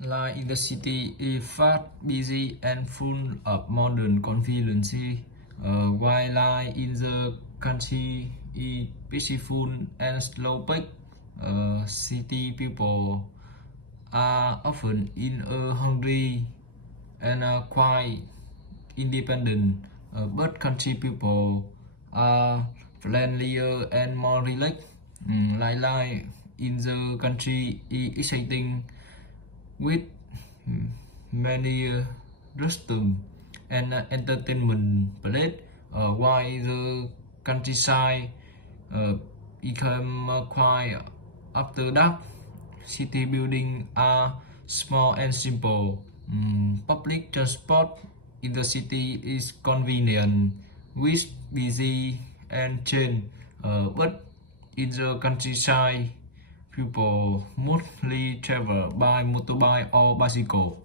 Life in the city is fast, busy, and full of modern convenience, while life in the country is peaceful and slow pace. City people are often in a hungry and quite independent, but country people are friendlier and more relaxed. Life in the country is exciting with many restaurants and entertainment place, while the countryside become quiet after dark. City buildings are small and simple. Public transport in the city is convenient, with busy and change, but in the countryside, people mostly travel by motorbike or bicycle.